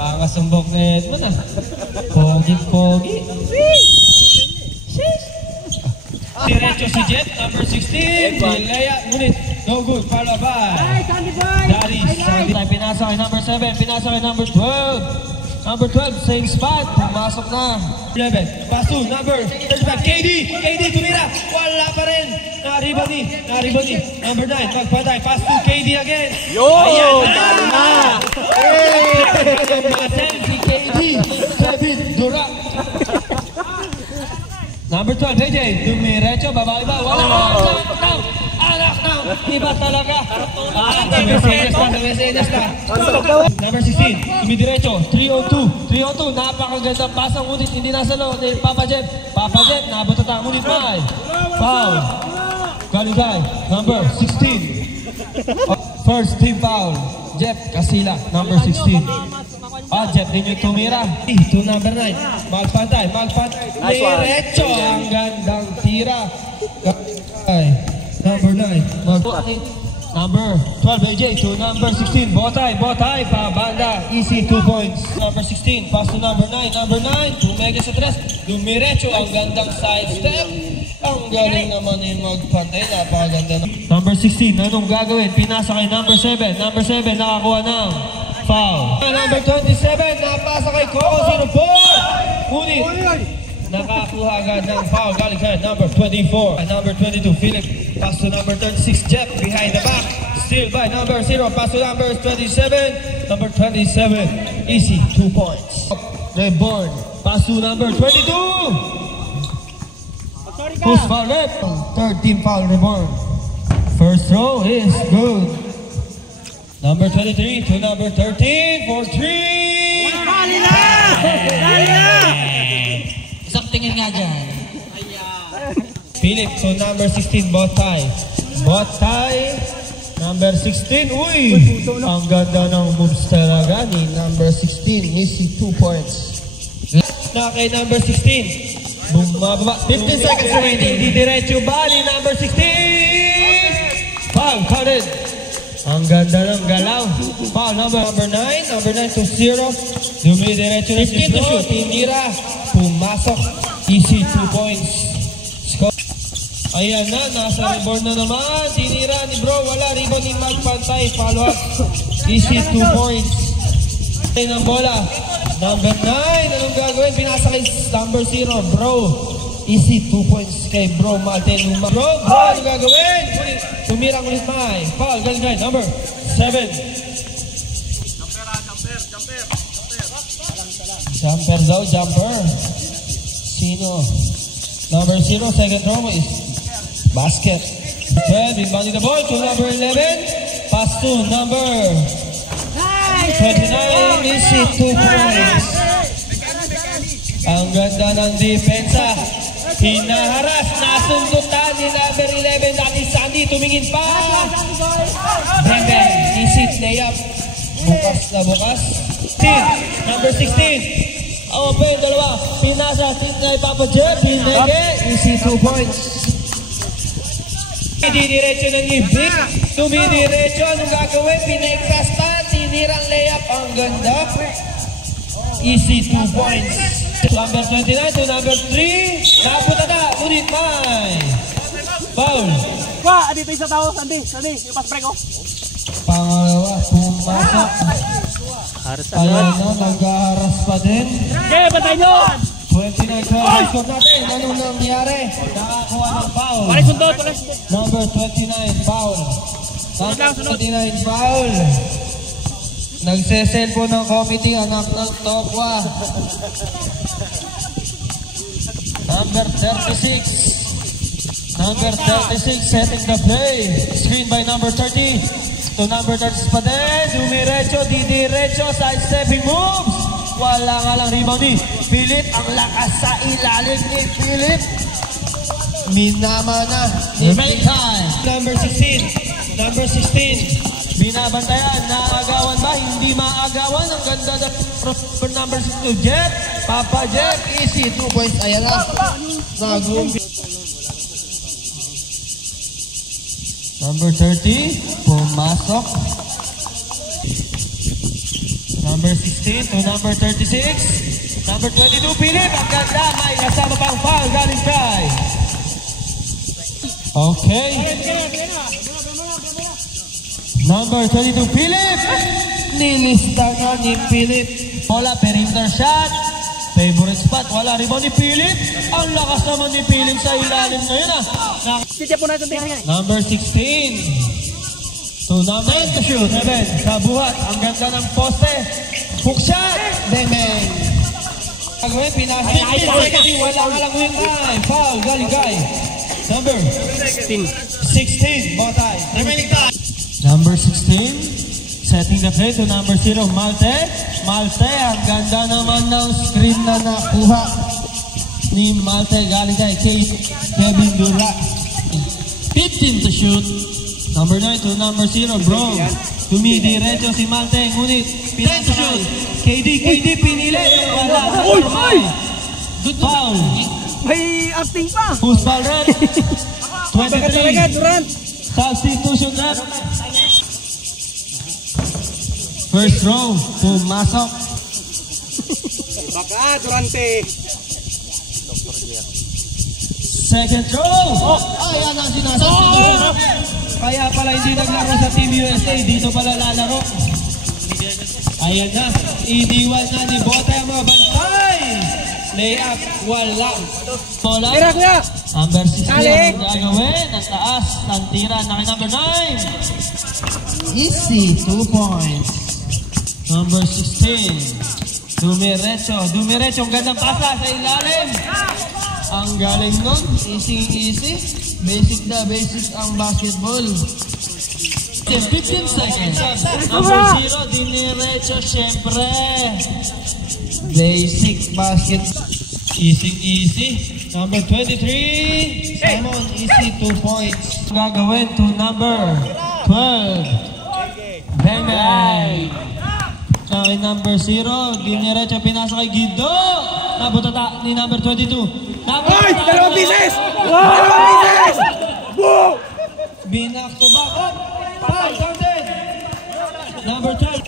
Nakasumbok na Edmond ah. Pogi-pogi. Diretso si Jet, number 16. Leia, ngunit no good para ba? Dari, pinasa kay number 7, pinasa kay number 12. Number 12, same spot. Pumasok na. 11, pass to number 35, KD. KD tumira. Wala pa rin. Naribani. Number 9, magpatay. Pass to KD again. Ayan na. Si KD. Kevin Durant. Number 12, AJ. Dumiretso, babae ba? Wala. Anak na. Iba talaga. Mesenyas na. Number 16, dumidiretso. 302. Napakagandang pasang, ngunit hindi nasa loob. Papa Jeff, nabutatang, ngunit may foul. Galigay, number 16. First team foul. Jeff Casila, number 16. Jeff din yung tumira. To number 9. Magpantay. Diretso. Ang gandang tira. Number 9. Number 12, AJ. To number 16. Botay. Pabanda. Easy 2 points. Number 16. Pass to number 9. Number 9. Tumega sa 3. Dumiretso. Ang gandang side step. Ang galing naman yung magpantay. Napakaganda na. Number 16. Anong gagawin? Pinasa kay number 7. Number 7. Nakakuha ng foul. Number 27. Napasa kay Coco 04. Ngunit nakakuha agad ng foul. Galing kay number 24. Number 22. Philip. Pass to number 36. Jeff behind the back. Still by number 0. Pass to number 27. Number 27. Easy 2 points. Reborn. Pass to number 22. Push foul left. Third team foul, Reborn. First throw is good. Number 23 to number 13 for 3. Dali na! Isang tingin nga dyan. Philip to number 16, Botay. Number 16, uy! Ang ganda ng moves talaga ni number 16. Easy 2 points. Na kay number 16. Bumababa. 15 seconds remaining. Didiretso ba ni number 16? Foul, counted. Ang ganda ng galaw. Foul, number 9. Number 9 to 0. Dumidiretso na si Bro. Tinira. Pumasok. Easy 2 points. Score. Ayan na. Nasa rebound na naman. Tinira ni Bro. Wala. Rebound ni magpantay. Follow up. Easy 2 points. Ayan ang bola. Number 9, anong gagawin? Pinasa kay number 0, Bro. Easy 2 points kay Bro Martin. Bro, anong gagawin? Tumirang ulit may. Foul, galing kay number 7. Jumper daw, jumper. Sino? Number 0, second throw is basket. 12, inbounding the ball to number 11. Pass to number 29, easy 2 points. Ang ganda ng depensa. Hinaharas, nasundutan ni number 11. Dati Sandy, tumingin pa. Brendan, easy layup. Bukas na bukas. Number 16. Open, dalawa. Pinasa, na Papa Jeff. Pinege, easy 2 points. Didiretso ng ibig. Tumidiretso, anong gagawin? Pinagkasta. Tinirang layup, ang ganda. Easy 2 points. Number 29 to number 3. Napunta na, ngunit may foul. Dito yung sa tao, Sandy, yung pass break ko. Pangalawa, pumasok. Ayan na, nag-aaras pa din. Okay, bantay nyo! 29-12, score natin. Anong nangyari? Nakakuha ng foul. Number 29, foul. Number 29, foul. Nagsesend po ng committee, anak ng Tokwa. Number 36. Number 36 setting the play. Screen by number 30. To number 36 pa din. Dumiretso, didiretso, sidestepping moves. Wala nga lang rebound ni Philip. Ang lakas sa ilalim ni Philip. Minama na. Number 16. Number 16. Binabantayan, naagawan ba? Hindi maagawan. Ang ganda na number 6 Jeff. Papa Jeff, easy 2 points. Ayan na. Number 30, pumasok. Number 16 to number 36. Number 22, Philip. Ang ganda. May kasama pang foul. Galing kay. Okay. Number 22, Philip. Nilista nga ni Philip. Bola, perimeter shot. Favorite spot. Wala rebound ni Philip. Ang lakas naman ni Philip sa ilalim ngayon ah. Number 16. To number 10 to shoot. 7. Sa buhat. Ang ganda ng poste. Hook shot. Bang bang. Agawin, pinasa. Wala nga lang win time. Foul. Galing kay. Number 16. Botay. Number 16. Setting the play to number 0. Malte. Malte. Ang ganda naman ng screen na nakuha ni Malte. Galing kay Kevin Dura. 15 to shoot. Number 9 to number 0, bro. Dumidiretso si Malte. Ngunit, pinasa kay KD pinili. Wala. Good foul. May acting pa. Who's foul red? 23. Durant. Substitution red. First row, pumasok. Baka, Durante. Second row. Ayan ang sinasabi. Kaya pala hindi naglaro sa Team USA. Dito pala lalaro. Ayan na. Iniwan na ni Bota ang mga bantay. Layup. Wala. Bola. Tira kuya. Number 6 ang gagawin. Ang taas. Ang tira na kay number 9. Easy. 2 points. Number 16. Dumiretso. Dumiretso. Ang gandang pasa sa ilalim. Ang galing nun. Easy. Basic na basic ang basketball. 15 seconds. Number 0. Diniretso. Siyempre. Basic basket. Easy. Number 23. Simon. Easy. 2 points. Gagawin to number 12. Bang bang. Kay number 0, diniretso pinasa kay Guido. Nabutata ni number 22. Ay! Dalawang pieces! Dalawang pieces! Boom! Binak to back up. Foul, counted. Number 12.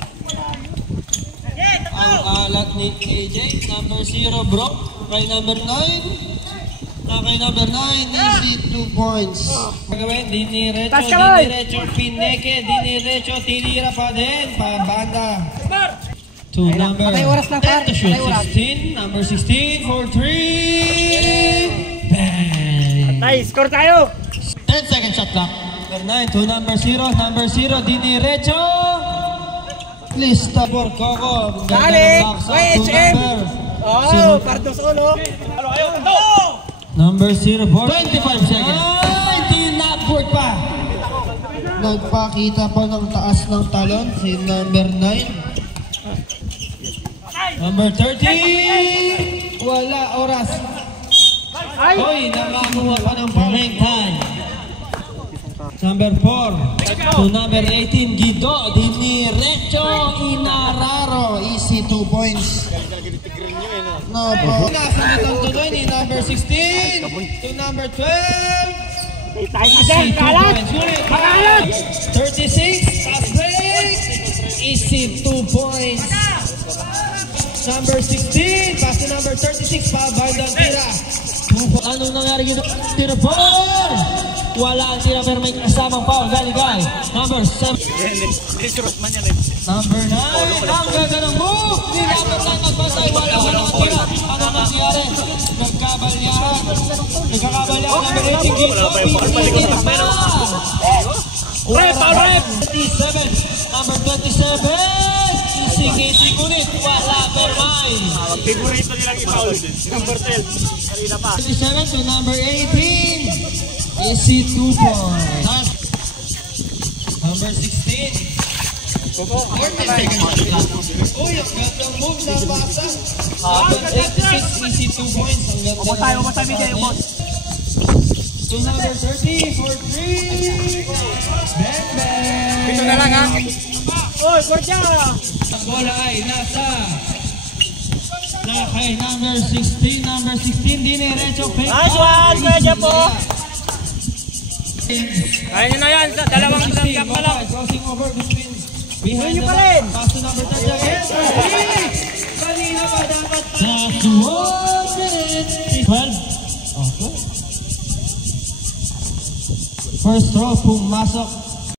Ang alat ni AJ. Number 0, bro. Kay number 9. Kay number 9, easy 2 points. Pagawin, diniretso, pineke, diniretso, tinira pa din, pabanda. To number 10 to shoot, 16, number 16 for 3. Bang! Nice, score tayo! 10 second shot lang. Number 9 to number 0, diniretso. Lista for Coco. Dali! HM! Oh, pardos ulo. Number 0 for 25 seconds. Ay, tinaport pa. Nagpakita pa ng taas ng talon si number 9. Number 30. Wala oras. Hoy, nakakuha pa ng break time. Number 4 to number 18. Guido, diniretso, Inararo. Easy 2 points. No po. Nasunod ang tuloy ni number 16 to number 12. Easy 2 points. 36, pass break. Easy 2 points. Number 16, pass to number 36, pabandang tira. Anong nangyari dito? Tira 4. Wala ang tira pero may kasamang foul. Galing kay number 7. Number 9. Ang ganda ng move. Nilapat lang nagbasay. Wala ang tira. Ano nangyari? Nagkabalyahan. Nagkakabalyahan. Number 18. Pinigit pa. Rep. 27. Number 27. Ising-ising ulit. Wala pero may. Favorito nilang i-foul. Number 12. Kanina pa. 27 to number 18. Easy 2 points. Number 16. Uy, ang gandang move na basa. Number 86, easy 2 points. Ang ganda. Umot tayo, bigay, umot. To number 30 for 3. Bang bang. Ito na lang ha. Uy, Gordya. Ang bola ay nasa kay number 16. Number 16, diniretso. Nice one, medya po. Kaya nyo na yan, dalawang tanggap na lang. Crossing over between behind nyo pa rin. Pass to number 30 again. 1 minute. 12. Okay. First throw, pumasok.